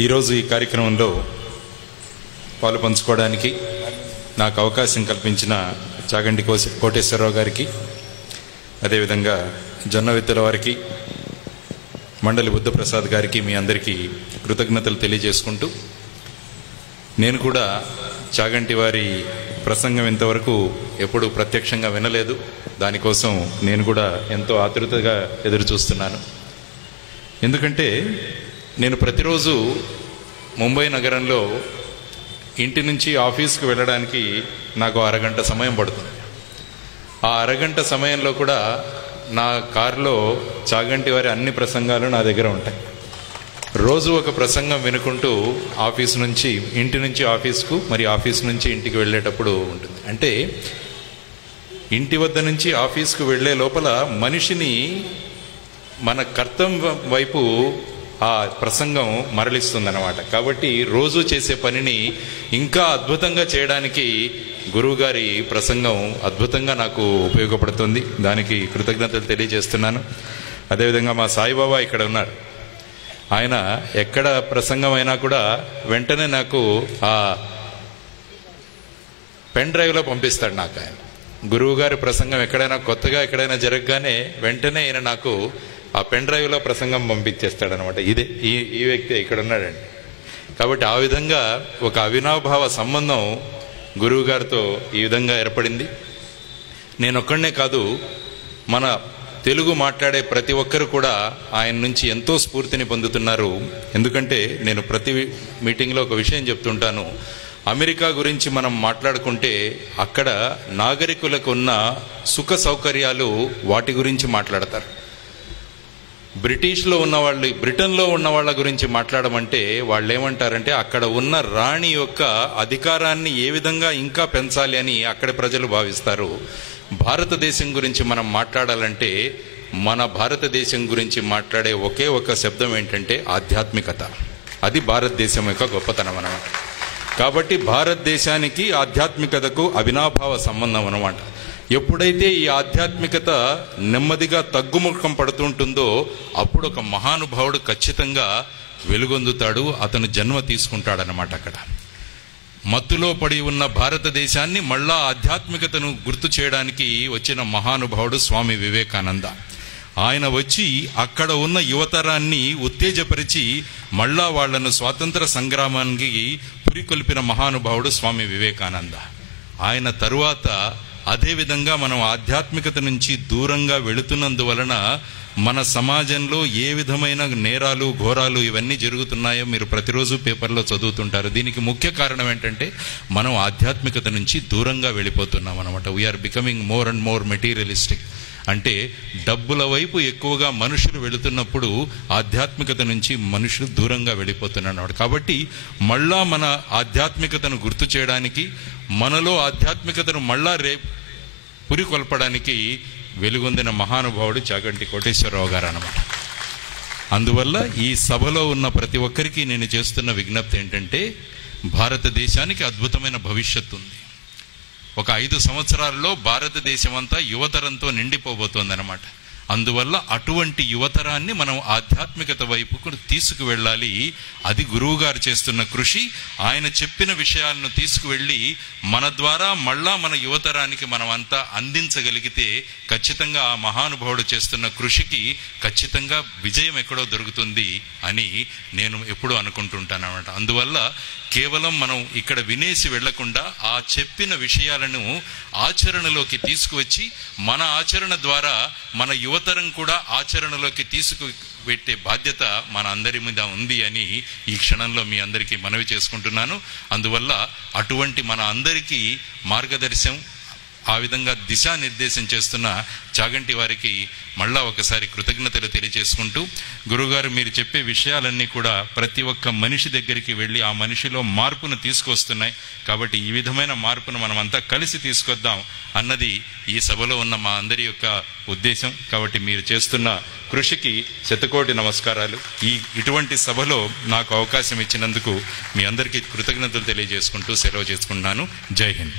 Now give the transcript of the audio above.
ఈరోజు ఈ కార్యక్రమంలో పాలు పంచుకోవడానికి నాకు అవకాశం కల్పించిన చాగంటి కోటేశ్వరరావు గారికి, అదేవిధంగా జొన్నవిత్తుల వారికి, మండలి బుద్ధప్రసాద్ గారికి మీ అందరికీ కృతజ్ఞతలు తెలియజేసుకుంటూ, నేను కూడా చాగంటి వారి ప్రసంగం ఇంతవరకు ఎప్పుడు ప్రత్యక్షంగా వినలేదు. దానికోసం నేను కూడా ఎంతో ఆతృతగా ఎదురు చూస్తున్నాను. ఎందుకంటే నేను ప్రతిరోజు ముంబై నగరంలో ఇంటి నుంచి ఆఫీస్కి వెళ్ళడానికి నాకు అరగంట సమయం పడుతుంది. ఆ అరగంట సమయంలో కూడా నా కారులో చాగంటి వారి అన్ని ప్రసంగాలు నా దగ్గర ఉంటాయి. రోజు ఒక ప్రసంగం వినుకుంటూ ఇంటి నుంచి ఆఫీస్కు, మరి ఆఫీస్ నుంచి ఇంటికి వెళ్ళేటప్పుడు ఉంటుంది. అంటే ఇంటి వద్ద నుంచి ఆఫీస్కు వెళ్ళే లోపల మనిషిని మన కర్తవ్యం వైపు ఆ ప్రసంగం మరలిస్తుందన్నమాట. కాబట్టి రోజు చేసే పనిని ఇంకా అద్భుతంగా చేయడానికి గురువుగారి ప్రసంగం అద్భుతంగా నాకు ఉపయోగపడుతుంది. దానికి కృతజ్ఞతలు తెలియజేస్తున్నాను. అదేవిధంగా మా సాయిబాబా ఇక్కడ ఉన్నారు. ఆయన ఎక్కడ ప్రసంగం అయినా కూడా వెంటనే నాకు ఆ పెన్ డ్రైవ్లో పంపిస్తాడు. నాకు ఆయన గురువుగారి ప్రసంగం ఎక్కడైనా జరగగానే వెంటనే ఆయన నాకు ఆ పెన్ డ్రైవ్లో ప్రసంగం పంపించేస్తాడు అనమాట. ఈ వ్యక్తి ఇక్కడ ఉన్నాడండి. కాబట్టి ఆ విధంగా ఒక అవినాభావ సంబంధం గురువు గారితో ఈ విధంగా ఏర్పడింది. నేను ఒక్కడనే కాదు, మన తెలుగు మాట్లాడే ప్రతి ఒక్కరు కూడా ఆయన నుంచి ఎంతో స్ఫూర్తిని పొందుతున్నారు. ఎందుకంటే నేను ప్రతి మీటింగ్లో ఒక విషయం చెప్తుంటాను. అమెరికా గురించి మనం మాట్లాడుకుంటే అక్కడ నాగరికులకు ఉన్న సుఖ సౌకర్యాలు వాటి గురించి మాట్లాడతారు. బ్రిటన్లో ఉన్న వాళ్ళ గురించి మాట్లాడమంటే వాళ్ళు ఏమంటారంటే అక్కడ ఉన్న రాణి యొక్క అధికారాన్ని ఏ విధంగా ఇంకా పెంచాలి అని అక్కడి ప్రజలు భావిస్తారు. భారతదేశం గురించి మనం మాట్లాడాలంటే మన భారతదేశం గురించి మాట్లాడే ఒకే ఒక శబ్దం ఏంటంటే ఆధ్యాత్మికత. అది భారతదేశం యొక్క గొప్పతనం అన్నమాట. కాబట్టి భారతదేశానికి ఆధ్యాత్మికతకు అవినాభావ సంబంధం అన్నమాట. ఎప్పుడైతే ఈ ఆధ్యాత్మికత నెమ్మదిగా తగ్గుముఖం పడుతుంటుందో అప్పుడు ఒక మహానుభావుడు ఖచ్చితంగా వెలుగొందుతాడు, అతను జన్మ తీసుకుంటాడనమాట. అక్కడ మత్తులో పడి ఉన్న భారతదేశాన్ని మళ్ళా ఆధ్యాత్మికతను గుర్తు చేయడానికి వచ్చిన మహానుభావుడు స్వామి వివేకానంద. ఆయన వచ్చి అక్కడ ఉన్న యువతరాన్ని ఉత్తేజపరిచి మళ్ళా వాళ్లను స్వాతంత్ర సంగ్రామానికి పురికొల్పిన మహానుభావుడు స్వామి వివేకానంద. ఆయన తరువాత అదేవిధంగా మనం ఆధ్యాత్మికత నుంచి దూరంగా వెళుతున్నందువలన మన సమాజంలో ఏ విధమైన నేరాలు, ఘోరాలు ఇవన్నీ జరుగుతున్నాయో మీరు ప్రతిరోజు పేపర్లో చదువుతుంటారు. దీనికి ముఖ్య కారణం ఏంటంటే మనం ఆధ్యాత్మికత నుంచి దూరంగా వెళ్ళిపోతున్నాం అనమాట. We are becoming more and more materialistic. అంటే డబ్బుల వైపు ఎక్కువగా మనుషులు వెళుతున్నప్పుడు ఆధ్యాత్మికత నుంచి మనుషులు దూరంగా వెళ్ళిపోతున్నారు. కాబట్టి మళ్ళా మన ఆధ్యాత్మికతను గుర్తు చేయడానికి, మనలో ఆధ్యాత్మికతను మళ్ళా పురికొల్పడానికి వెలుగొందిన మహానుభావుడు చాగంటి కోటేశ్వరరావు గారు అన్నమాట. అందువల్ల ఈ సభలో ఉన్న ప్రతి ఒక్కరికి నేను చేస్తున్న విజ్ఞప్తి ఏంటంటే భారతదేశానికి అద్భుతమైన భవిష్యత్తు ఉంది. ఒక 5 సంవత్సరాల్లో భారతదేశం అంతా యువతరంతో నిండిపోబోతోందన్నమాట. అందువల్ల అటువంటి యువతరాన్ని మనం ఆధ్యాత్మికత వైపుకు తీసుకువెళ్ళాలి. అది గురువు గారు చేస్తున్న కృషి. ఆయన చెప్పిన విషయాలను తీసుకువెళ్ళి మన ద్వారా మళ్ళా మన యువతరానికి మనం అంతా అందించగలిగితే ఖచ్చితంగా ఆ మహానుభావుడు చేస్తున్న కృషికి ఖచ్చితంగా విజయం ఎక్కడో దొరుకుతుంది అని నేను ఎప్పుడూ అనుకుంటుంటాను అన్నమాట. అందువల్ల కేవలం మనం ఇక్కడ వినేసి వెళ్లకుండా ఆ చెప్పిన విషయాలను ఆచరణలోకి తీసుకువచ్చి మన ఆచరణ ద్వారా మన యువతరం కూడా ఆచరణలోకి తీసుకుపెట్టే బాధ్యత మన అందరి మీద ఉంది అని ఈ క్షణంలో మీ అందరికీ మనవి చేసుకుంటున్నాను. అందువల్ల అటువంటి మన అందరికీ మార్గదర్శనం, ఆ విధంగా దిశానిర్దేశం చేస్తున్న చాగంటి వారికి మళ్ళా ఒకసారి కృతజ్ఞతలు తెలియజేసుకుంటూ, గురుగారు మీరు చెప్పే విషయాలన్నీ కూడా ప్రతి ఒక్క మనిషి దగ్గరికి వెళ్ళి ఆ మనిషిలో మార్పును తీసుకొస్తున్నాయి. కాబట్టి ఈ విధమైన మార్పును మనమంతా కలిసి తీసుకొద్దాం అన్నది ఈ సభలో ఉన్న మా అందరి యొక్క ఉద్దేశం. కాబట్టి మీరు చేస్తున్న కృషికి శతకోటి నమస్కారాలు. ఇటువంటి సభలో నాకు అవకాశం ఇచ్చినందుకు మీ అందరికీ కృతజ్ఞతలు తెలియజేసుకుంటూ సెలవు చేసుకుంటున్నాను. జై హింద్.